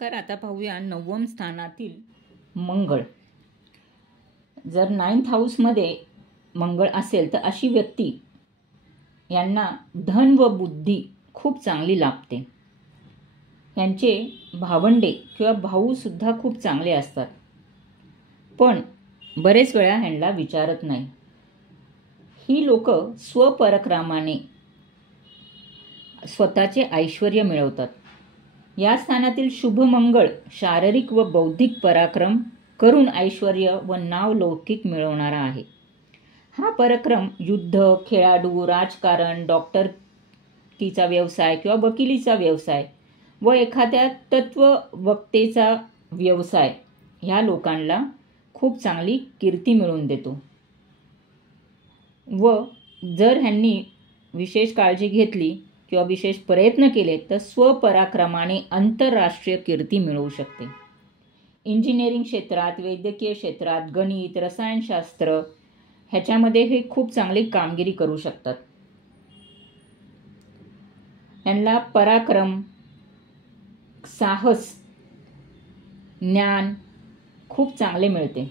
तर आता पाहूया 9व्या स्थानातील मंगळ. जर 9th हाऊसमध्ये मंगळ असेल तर अशी व्यक्ती यांना धन व बुद्धी खूप चांगली लाभते. यांचे भावंडे किंवा भाऊ सुद्धा खूप चांगले असतात, पण बरेच वेळा ह्यांना विचारत नाही. ही लोक स्वपराक्रमाने स्वतःचे ऐश्वर्य मिळवतात. या स्थानातील शुभ मंगळ शारीरिक व बौद्धिक पराक्रम करून ऐश्वर्य व नाव लौकिक मिळवणारा आहे. हा पराक्रम युद्ध, खेळाडू, राजकारण, डॉक्टरकीचा व्यवसाय किंवा वकिलीचा व्यवसाय व एखाद्या तत्ववक्तेचा व्यवसाय ह्या लोकांना खूप चांगली कीर्ती मिळवून देतो. व जर ह्यांनी विशेष काळजी घेतली किंवा विशेष प्रयत्न केले तर स्वपराक्रमाने आंतरराष्ट्रीय कीर्ती मिळवू शकते. इंजिनिअरिंग क्षेत्रात, वैद्यकीय क्षेत्रात, गणित, रसायनशास्त्र ह्याच्यामध्ये हे खूप चांगली कामगिरी करू शकतात. यांना पराक्रम, साहस, ज्ञान खूप चांगले मिळते.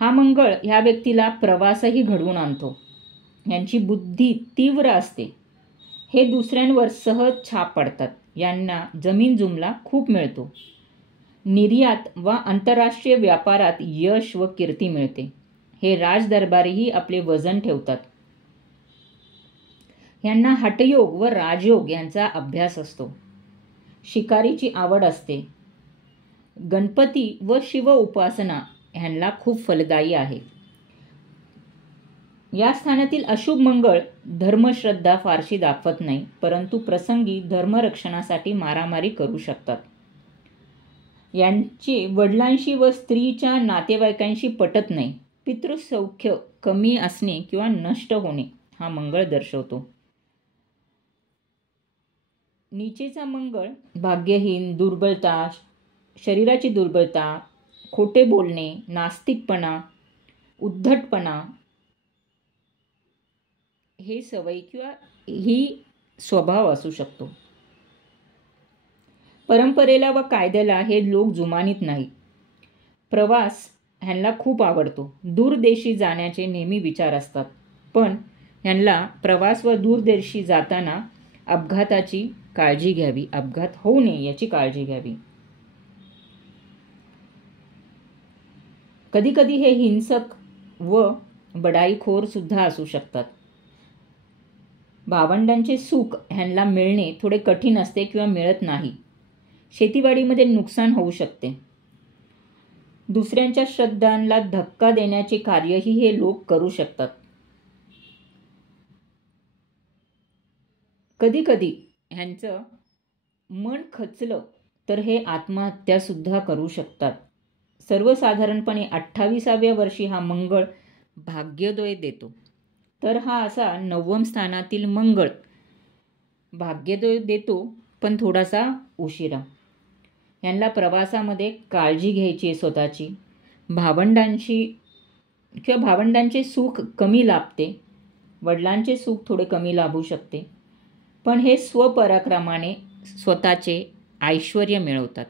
हा मंगळ ह्या व्यक्तीला प्रवासही घडवून आणतो. यांची बुद्धी तीव्र असते. हे दुसऱ्यांवर सहज छाप पाडतात. यांना जमीन जुमला खूप मिळतो. निर्यात व आंतरराष्ट्रीय व्यापारात यश व कीर्ती मिळते. हे राजदरबारीही आपले वजन ठेवतात. यांना हठयोग व राजयोग यांचा अभ्यास असतो. शिकारीची आवड असते. गणपती व शिव उपासना ह्यांना खूप फलदायी आहे. या स्थानातील अशुभ मंगळ धर्मश्रद्धा फारशी दाखवत नाही, परंतु प्रसंगी धर्मरक्षणासाठी मारामारी करू शकतात. यांचे वडिलांशी व स्त्रीच्या नातेवाईकांशी पटत नाही. पितृसौख्य कमी असणे किंवा नष्ट होणे हा मंगळ दर्शवतो. नीचेचा मंगळ भाग्यहीन, दुर्बलता, शरीराची दुर्बलता, खोटे बोलणे, नास्तिकपणा, उद्धटपणा हे सवय किंवा ही स्वभाव असू शकतो. परंपरेला व कायद्याला हे लोक जुमानीत नाही. प्रवास ह्यांना खूप आवडतो. दूरदेशी जाण्याचे नेहमी विचार असतात, पण ह्यांना प्रवास व दूरदेशी जाताना अपघाताची काळजी घ्यावी, अपघात होऊ नये याची काळजी घ्यावी. कधी कधी हे हिंसक व बडाईखोर सुद्धा असू शकतात. भावंडांचे सुख ह्यांना मिळणे थोडे कठीण असते किंवा मिळत नाही. शेतीवाडीमध्ये नुकसान होऊ शकते. दुसऱ्यांच्या श्रद्धांना धक्का देण्याचे कार्यही हे लोक करू शकतात. कधी कधी ह्यांचं मन खचलं तर हे आत्महत्या सुद्धा करू शकतात. सर्वसाधारणपणे 28व्या वर्षी हा मंगळ भाग्योदय देतो. तर हा असा 9व्या स्थानातील मंगळ भाग्योदय देतो, पण थोडासा उशिरा. यांना प्रवासामध्ये काळजी घ्यायची आहे स्वतःची. भावंडांचे सुख कमी लाभते. वडिलांचे सुख थोडे कमी लाभू शकते, पण हे स्वपराक्रमाने स्वतःचे ऐश्वर्य मिळवतात.